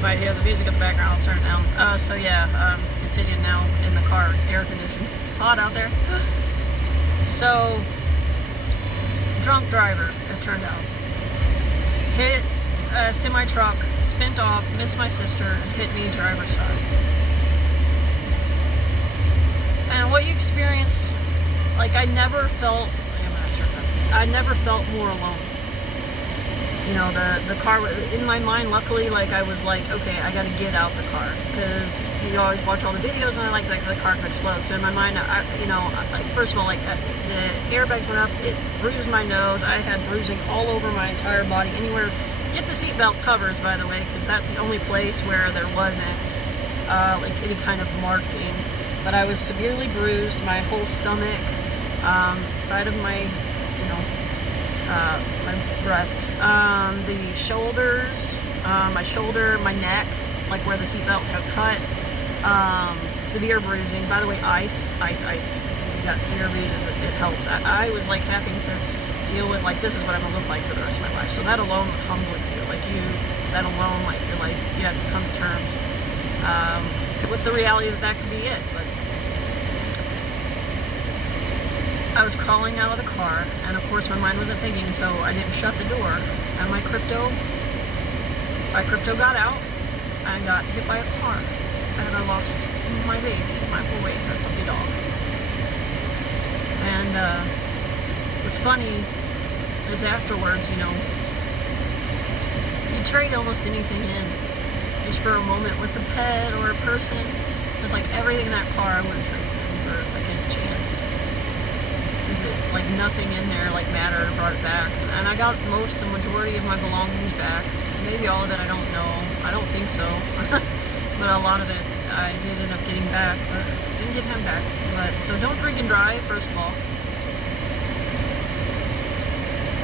But yeah, the music in the background, I'll turn it down. So yeah, continuing now in the car, air conditioning. It's hot out there. So, drunk driver, it turned out. Hit a semi-truck, spent off, missed my sister, and hit me driver's side. And what you experience, like I never felt more alone. You know, the car, in my mind, luckily, like, I was like, okay, I gotta get out the car, because you always watch all the videos, and I like, the car could explode, so in my mind, like, first of all, like, the airbags went up, it bruised my nose, I had bruising all over my entire body, anywhere. Get the seatbelt covers, by the way, because that's the only place where there wasn't, like, any kind of marking, but I was severely bruised, my whole stomach, side of my, my breast, the shoulders, my shoulder, my neck, like where the seatbelt had cut, severe bruising. By the way, ice. You got severe bruises, it helps. I was like having to deal with, like, this is what I'm gonna look like for the rest of my life. So that alone would humble you. Like, that alone, like, you're like, you have to come to terms with the reality that could be it. But I was crawling out of the car, and of course my mind wasn't thinking, so I didn't shut the door. And my Krypto got out, and got hit by a car, and I lost my baby, my boy, my puppy dog. And what's funny is afterwards, you trade almost anything in, just for a moment with a pet or a person. It's like everything in that car I would have traded in for a second chance. Like nothing in there like mattered, brought it back, and I got the majority of my belongings back. Maybe all of it, I don't know. I don't think so. But a lot of it I did end up getting back, but didn't get him back. But so don't drink and drive, first of all.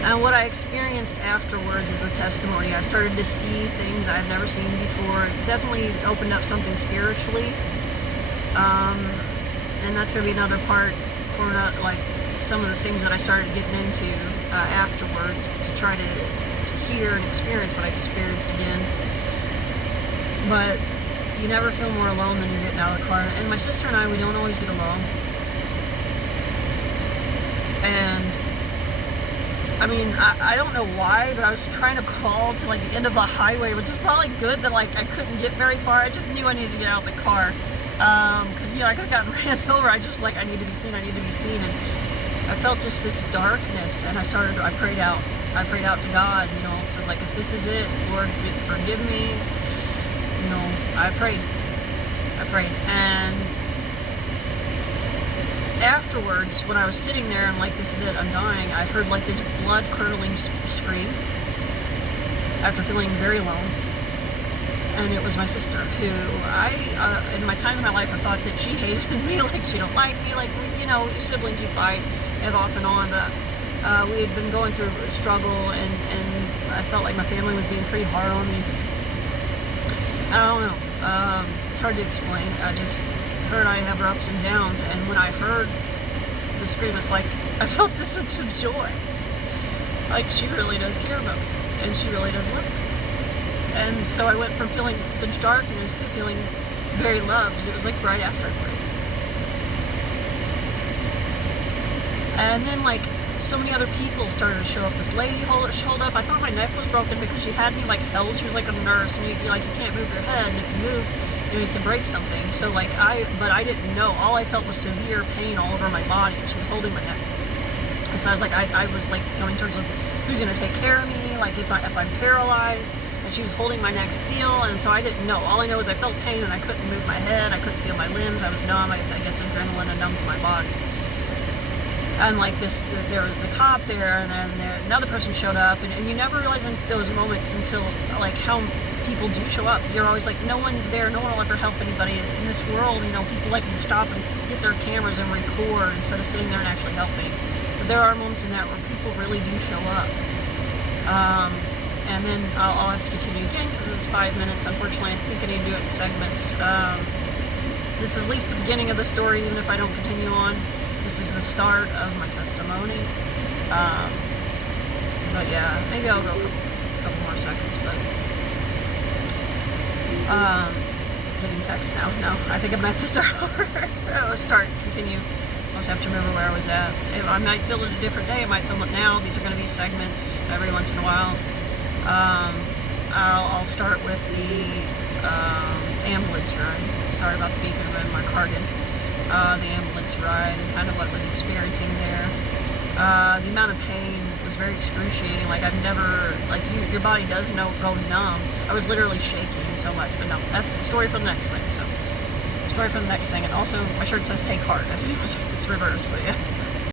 And what I experienced afterwards is the testimony. I started to see things I've never seen before. It definitely opened up something spiritually. And that's going to be another part for like some of the things that I started getting into afterwards, to try to hear and experience what I experienced again. But you never feel more alone than you're getting out of the car. And my sister and I, we don't always get along. And I mean, I don't know why, but I was trying to crawl to like the end of the highway, which is probably good that like I couldn't get very far. I just knew I needed to get out of the car. Because, I could have gotten ran over. I just like, I need to be seen. And I felt just this darkness, and I prayed out to God, so it's like, if this is it, Lord, forgive me, I prayed, and afterwards, when I was sitting there, I'm like, this is it, I'm dying, I heard like this blood-curdling scream, after feeling very alone, and it was my sister, who in my time in my life, I thought that she hated me, like she don't like me, like, your siblings, you fight, off and on, but we had been going through a struggle, and I felt like my family was being pretty hard on me. I don't know, it's hard to explain. I just heard I have her ups and downs, and when I heard the scream, it's like, I felt this sense of joy. Like, she really does care about me, and she really does love me. And so I went from feeling such darkness to feeling very loved, and it was like right after I prayed. And then, like, so many other people started to show up. This lady showed up. I thought my neck was broken because she had me, like, held. She was like a nurse, and you can't move your head, and if you move, you can break something. So, like, but I didn't know. All I felt was severe pain all over my body, and she was holding my neck. And so I was like, I was, like, coming towards, like, who's going to take care of me? Like, if I'm paralyzed, and she was holding my neck still, and so I didn't know. All I know is I felt pain, and I couldn't move my head. I couldn't feel my limbs. I was numb. I guess adrenaline had numbed my body. And like there was a cop there, and then another person showed up, and you never realize in those moments until like how people do show up. You're always like, no one's there, no one will ever help anybody in this world. People like to stop and get their cameras and record instead of sitting there and actually helping. But there are moments in that where people really do show up. And then I'll have to continue again because this is 5 minutes. Unfortunately, I think I need to do it in segments. This is at least the beginning of the story, even if I don't continue on. This is the start of my testimony. But yeah, maybe I'll go a couple more seconds. But Getting text now. No, I think I'm gonna have to start over. Or continue. I'll just have to remember where I was at. I might film it a different day. I might film it now. These are going to be segments every once in a while. I'll start with the ambulance ride. Sorry about the beeping in my cardigan. The ambulance ride and kind of what I was experiencing there. The amount of pain was very excruciating. Like I've never, like your body does go numb. I was literally shaking so much, but no, that's the story for the next thing. So, story for the next thing, and also my shirt says "Take Heart." I think it's reversed, but yeah.